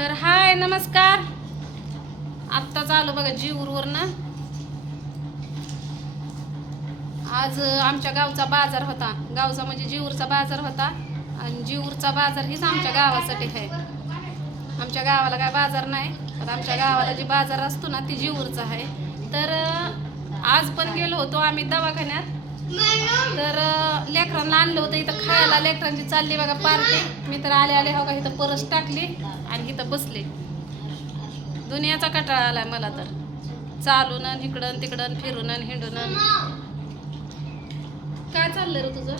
तर हाय नमस्कार. आत्ताच आलो बघा जीवूरवरनं आज आमच्या गावचा बाजार होता. गावचा म्हणजे जीवूरचा बाजार होता. आणि जीवूरचा बाजार हीच आमच्या गावासाठी आहे. आमच्या गावाला काय बाजार नाही पण आमच्या गावाला जी बाजार असतो ना ती जीवूरचा आहे. तर आज पण गेलो होतो आम्ही दवाखान्यात. तर लेकरांना आणलं होतं इथं खायला. लेकरांची चालली बघा पार्टी. मी तर आले आले हो का इथं परस टाकली आणि इथं बसले. दुनियाचा कटाळा आला मला तर. चालून आणि इकडं तिकडं फिरून आणि हिंडून काय चाललंय रे तुझं?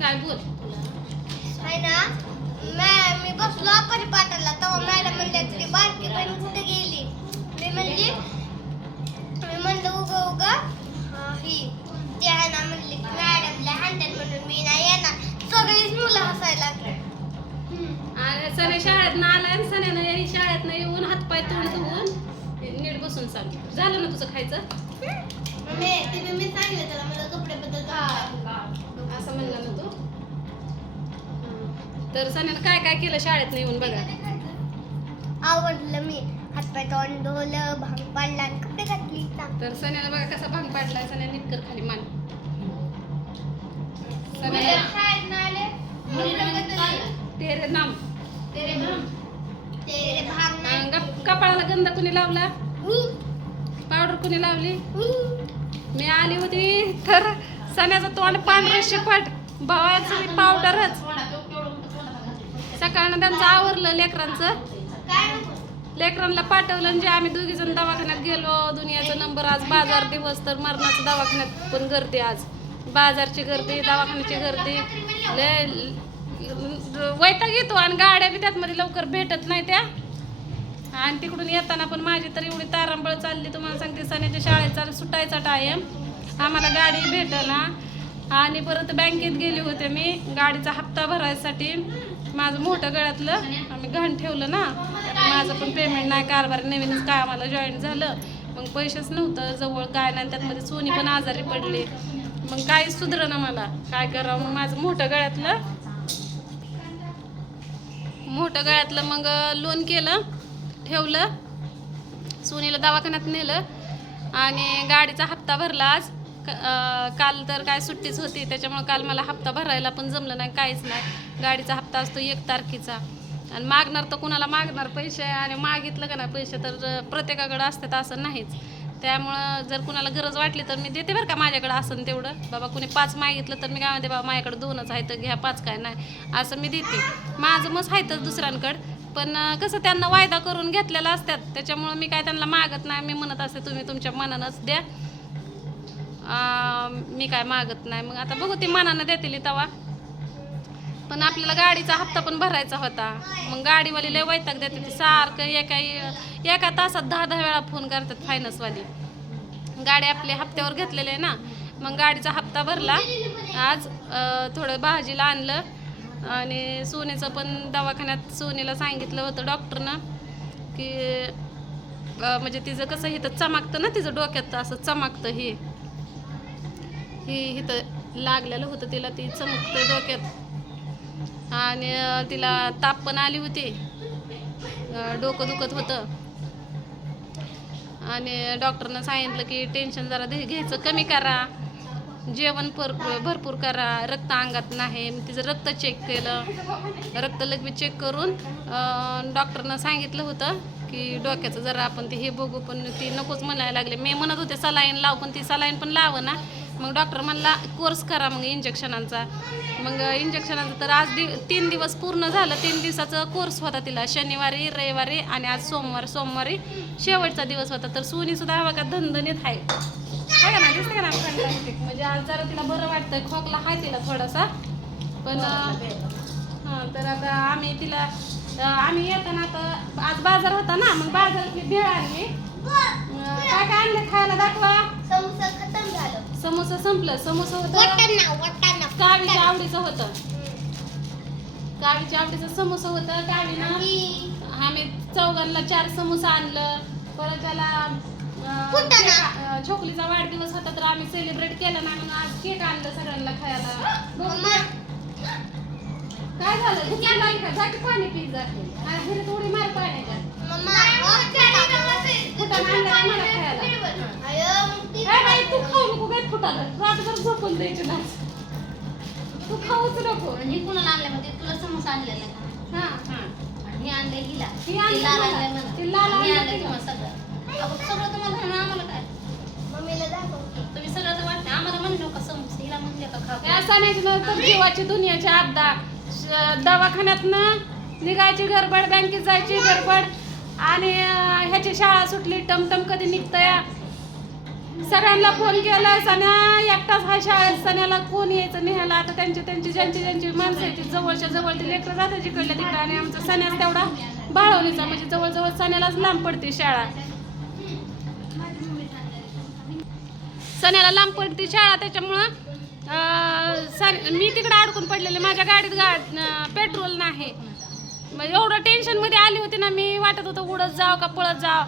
काय बोल? मी बसलो परिपाटाला सने शाळेत ना आलाय सण्यानं ही शाळेत येऊन हातपाय तोंड धुवून नीट बसून सांग झालं ना तुझं खायचं? मम्मी तिने मी सांगितलं त्याला मला कपड्याबद्दल असं म्हणलं ना तू. तर सण्यानं काय काय केलं शाळेत येऊन बघा. आवडलं मी. हातपाय तोंड धुवलं भांग पाडला आणि कपडे घातली. तर सण्यानं बघा कसा भांग पाडलाय. सण्या नीट कर खाली मान. सण्या. तेरे नाम. कपाळाला गंध कुणी लावला? मी। पावडर कुणी लावली? मी। आली होती तर सण्याचं तोंड पांढरं शिपट भावाचं पावडरच सकाळनं त्यांचं आवरलं लेकरांचं. लेकरांना पाठवलं आणि जे आम्ही दोघी जण दवाखान्यात गेलो दुनियाचा नंबर आज बाजार दिवस तर मरणाचं दवाखान्यात पण गर्दी आज. बाजारची गर्दी दवाखान्याची गर्दी. लय वैताग येतो आणि गाड्या बी त्यात मध्ये लवकर भेटत नाही त्या. आणि तिकडून येताना पण माझी तर एवढी तारांबळ चालली तुम्हाला सांगते सण्याच्या शाळेचा सुटायचा टायम. आम्हाला गाडी भेटना. आणि परत बँकेत गेले होते मी गाडीचा हप्ता भरायसाठी. माझं मोठं गळ्यातलं आम्ही घाण ठेवलं ना. माझं पण पेमेंट नाही कारभार नवीनच काय आम्हाला जॉईन झालं. मग पैसेच नव्हतं जवळ काय नाही त्यातमध्ये सोनी पण आजारी पडली. मग काहीच सुधरं ना मला. काय करावं? मग माझं मोठं गळ्यातलं मोठं गळ्यातलं मग लोन केलं ठेवलं सोनीला दवाखान्यात नेलं आणि गाडीचा हप्ता भरला आज. क- काल तर काय सुट्टीच होती त्याच्यामुळं काल मला हप्ता भरायला पण जमलं नाही काहीच नाही. गाडीचा हप्ता असतो एक तारखेचा. आणि मागणार तर कुणाला मागणार पैसे आणि मागितलं का नाही पैसे तर प्रत्येकाकडं असतात असं नाहीच. त्यामुळं जर कुणाला गरज वाटली तर मी देते बरं का माझ्याकडे असं तेवढं. बाबा कुणी पाच मागितलं तर मी काय म्हणते बाबा माझ्याकडे दोनच आहे तर घ्या पाच काय नाही. असं मी देते. माझं मस आहे तर दुसऱ्यांकडं पण कसं त्यांना वायदा करून घेतलेला असतात. त्याच्यामुळं मी काय त्यांना मागत नाही. मी म्हणत असते तुम्ही तुमच्या मनानंच द्या. मी काय मागत नाही. मग आता बघू ती मनानं देतील तवा. पण आपल्याला गाडीचा हप्ता पण भरायचा होता. मग गाडीवाली लय वैताग देते ती सारखं एका एका तासात दहा दहा वेळा फोन करतात फायनान्सवाली गाडी आपल्या हप्त्यावर घेतलेली आहे ना. मग गाडीचा हप्ता भरला. आज थोडं भाजीला आणलं. आणि सोनेचं पण दवाखान्यात सोनेला सांगितलं होतं डॉक्टरनं की म्हणजे तिचं कसं इथं चमकतं ना तिचं डोक्यात असं चमकतं हे. हे इथं लागलेलं होतं तिला ती चमकतं डोक्यात. आणि तिला ताप पण आली होती. डोकं दुखत होतं. आणि डॉक्टरनं सांगितलं की टेन्शन जरा घ्यायचं कमी करा. जेवण भर भरपूर करा. रक्त अंगात नाही. मग तिचं रक्त चेक केलं. रक्त लगेच चेक करून डॉक्टरनं सांगितलं होतं की डोक्याचं जरा आपण ते हे बघू पण ती नकोच म्हणायला लागले. मी म्हणत होते सलाईन लाव पण ती सलाईन पण लावं ना. मग डॉक्टर म्हणला कोर्स करा मग इंजेक्शनांचा. मग इंजेक्शनाचं तर आज दि तीन दिवस पूर्ण झालं. तीन दिवसाचा कोर्स होता तिला. शनिवारी रविवारी आणि आज सोमवार सोमवारी शेवटचा दिवस होता. तर सोनीसुद्धा हवा का धनधनीत आहे. बघा ना दिसते का ना म्हणजे आज जरा तिला बरं वाटतंय. खोकला हाय तिला थोडासा. पण हां तर आता आम्ही तिला आम्ही येताना आता आज बाजार होता ना मग बाजारातली भेळ आणली. काय काय आणलं खायला दाखवा. समोसा संपलं. समोसा होतं कावीच्या आवडीचं होतं. कावीच्या आवडीचं समोसा होतं कावीनं आम्ही चौघांना चार समोसा आणलं. परत त्याला छोकलीचा वाढदिवस होता तर आम्ही सेलिब्रेट केला ना म्हणून आज केक आणलं सगळ्यांना खायला. काय झालं? की पाणी पी जा आणि घरी थोडी मार मम्मा फुटाला रातभर झोपून द्यायची ना तू खाऊच नको. आणि कुणाला आणलं म्हणजे तुला समोसा आणलेला का? हा. आणि हे आणलंय हिला. ही आणलं ती लाल मला. आणलंय मला. ती लाल मी आणलं आणलंय तिला. तुम्हाला सगळं. सगळं तुम्हाला आम्हाला काय? मम्मीला दाखव तुम्ही सगळं तर आम्हाला म्हणलं का समोसा. हिला म्हणले का खा काय सांगायचं नंतर जीवाची दुनियाची आपदा. श- दवाखान्यातनं निघायची गडबड बँकेत जायची गडबड. आणि अं, ह्याची शाळा सुटली टमटम कधी निघतया? सगळ्यांना फोन केला सण्या एकटाच हा शाळेत. सण्याला कोण यायचं न्यायला. आता त्यांची त्यांची ज्यांची ज्यांची माणसं यायची जवळच्या जवळ ती लेकरं जातात जिकडल्या तिकडे. आणि आमचा सण्यास तेवढा बाळवणीचा म्हणजे जवळजवळ सण्यालाच लांब पडते शाळा. सण्याला लांब पडते शाळा त्याच्यामुळं सन- मी तिकडे अडकून पडलेले. माझ्या गाडीत गाड पेट्रोल नाही. मग एवढं टेन्शनमध्ये आली होती ना मी. वाटत होतं उडत जाव का पळत जाव.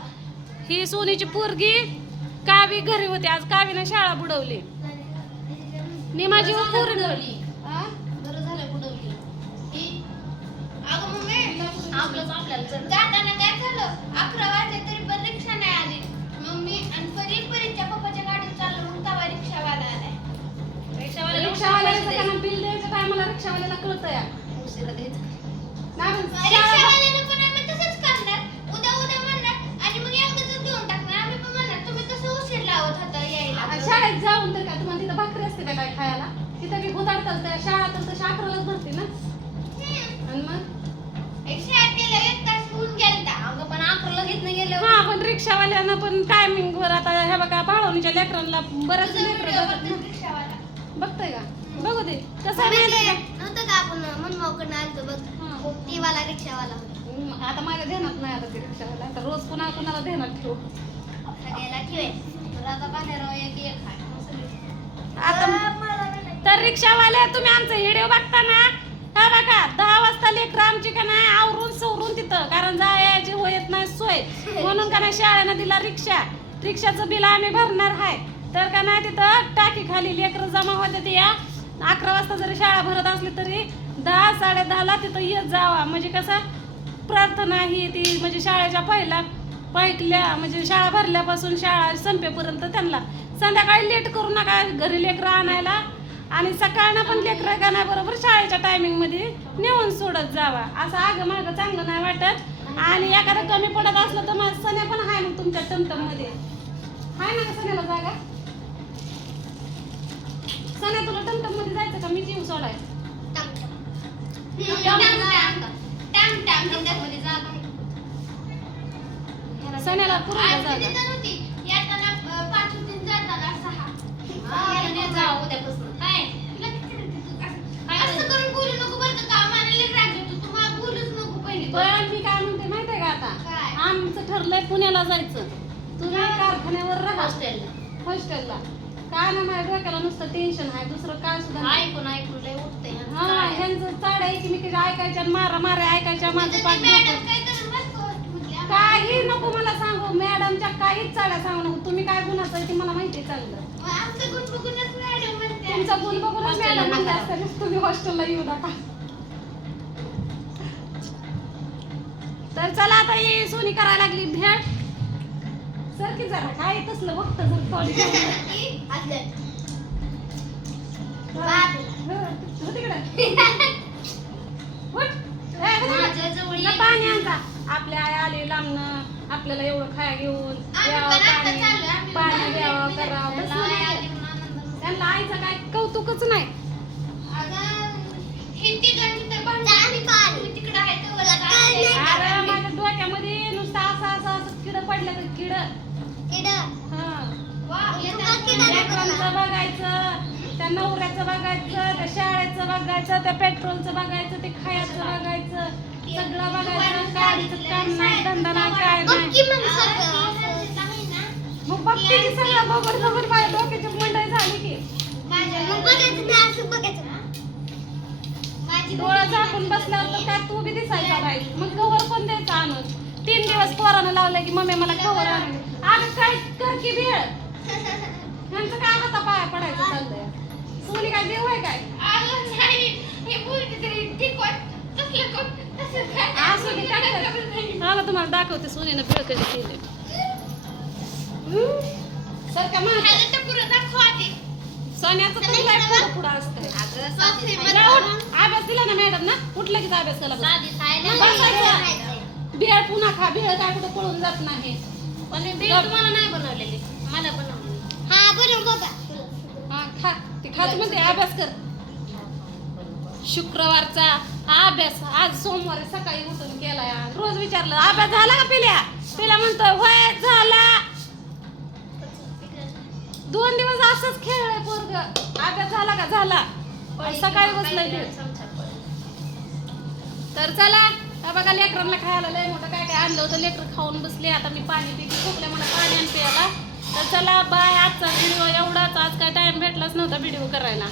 ही सोनीची पोरगी कावी घरी होती आज कावीनं शाळा बुडवली. मी माझी जाताना काय झालं? अकरा वाजले तरी पण रिक्षा नाही आली. मम्मी आणि परीत परीच्या पप्पाच्या गाडीत चाललो मग तवा रिक्षावाला आलाय. रिक्षावाल्याचं बिल द्यायचं टायमाला रिक्षावाल्याला कळतं या. उशिरा द्यायचं. रिक्षावाल्यांना पण टायमिंग वर आता हे बघा बाळवणीच्या लेकरांना बरंच लेकरं बघताय का? बघू दे. कसं आहे माहिती आहे नव्हतं का आपण आलतो बघ? हा. ती वाला रिक्षावाला. हम्म, आता माझ्या ध्यानात नाही आता ते रिक्षावाला. आता रोज कुणा कुणाला ध्यानात ठेवू? सगळ्याला ठेवे. तर आता बाहेर एक एक आता तर रिक्षावाले तुम्ही आमचा व्हिडिओ बघता ना हा दहा वाजता लेकरं आमची का नाही? आवरून सवरून तिथं. कारण जायची होत नाही सोय. म्हणून का नाही शाळेनं दिला रिक्षा. रिक्षाचं बिल आम्ही भरणार आहे तर का नाही तिथं टाकी खाली लेकरं जमा होते ते या. अकरा वाजता जरी शाळा भरत असली तरी दहा साडे दहाला तिथं येत जावा. म्हणजे कसं? प्रार्थना ही ती म्हणजे शाळेच्या पहिल्या पहिल्या म्हणजे शाळा भरल्यापासून शाळा संपेपर्यंत त्यांना. संध्याकाळी लेट करू नका घरी लेकरं आणायला. आणि सकाळनं पण लेकरं बरोबर? शाळेच्या टायमिंगमध्ये नेऊन सोडत जावा. असं आगं मागं चांगलं नाही वाटत. आणि एखादं कमी पडत असलं तर मग सण्या पण आहे मग तुमच्या टमटममध्ये. आहे ना का सण्याला जागा? सण्या तुला टमटममध्ये जायचं का? मी जीव सोडाय. सण्याला पूर्ण जागा ठरलंय पुण्याला जायचं. तुम्ही कारखान्यावर राहा. हॉस्टेलला. हॉस्टेलला. काय ना माझ्या डोक्याला नुसतं टेन्शन आहे दुसरं काय सुद्धा नाही. ऐकून ऐकून लय उठते हा ह्यांचं चाड एकमेकीच्या ऐकायच्या आणि मारा मारा ऐकायच्या माझं पाठ काही नको मला सांगू. मॅडमच्या काहीच चाड्या सांगू नको. तुम्ही काय गुणाचं आहे ते मला माहिती आहे चांगलं. तुमचा गुण बघूनच मॅडम म्हणले नका. असताना तुम्ही हॉस्टेलला येऊ नका. तर चला आता ही सोनी करायला लागली भेळ. सर की जरा काय तसलं बघतं जर थोडी. पाणी आणता. आपल्या आई आले लांबनं आपल्याला एवढं खाया घेऊन. बघायचं त्या नवऱ्याचं बघायचं त्या शाळेचं बघायचं त्या पेट्रोलचं बघायचं ते खायचं बघायचं सगळं बघायचं गाडीचं काम नाही धंदा नाही काय नाही. मग बघते की सगळं बघून बघून माझ्या डोक्याची झाली की. डोळा झाकून बसल्यावर तर काय तू बी दिसायचा बाई. मग कवर पण द्यायचं आणून. तीन दिवस पोरानं लावलं की मम्मी मला कवर आणून अगं काय कर की भेळ. ह्यांचं काय हाता पाया पडायचं चाललंय. सोनी काय देव आहे काय? हे बोलते तरी ठीक वाट तसलं कोण तसं काय? असू दे, काय करायचं? मला तुम्हाला दाखवते सोनीनं भेळ कधी केली. सारखा मा खायला तर पुरं दाखव आधी. सोन्याचं तर काय पुढं पुढं उठ. अभ्यास दिला ना मॅडम ना? उठलं की अभ्यास केला बस. साधी खायला बसायचं. भेळ पुन्हा खा. भेळ काय कुठं पळून जात नाही. पण तुम्हाला नाही बनवलेली. मला बनवलेली हा बरं बघा. हा खा. ते खात म्हणते अभ्यास कर. शुक्रवारचा अभ्यास आज सोमवारी सकाळी उठून केलाय. रोज विचारलं अभ्यास झाला का पिल्या? पिल्या म्हणतोय होय झाला. दोन दिवस असंच खेळलंय पोरग. अभ्यास झाला का? झाला. सकाळी बसलंय. तर चला बघा लेकरांना खायला लय मोठं आणलं होतं लेकर खाऊन बसले. आता मी पाणी पिते खोकल्या मला पाणी आणि प्यायला तर चला बाय आजचा व्हिडिओ एवढाच. आज काय टाईम भेटलाच नव्हता व्हिडिओ करायला.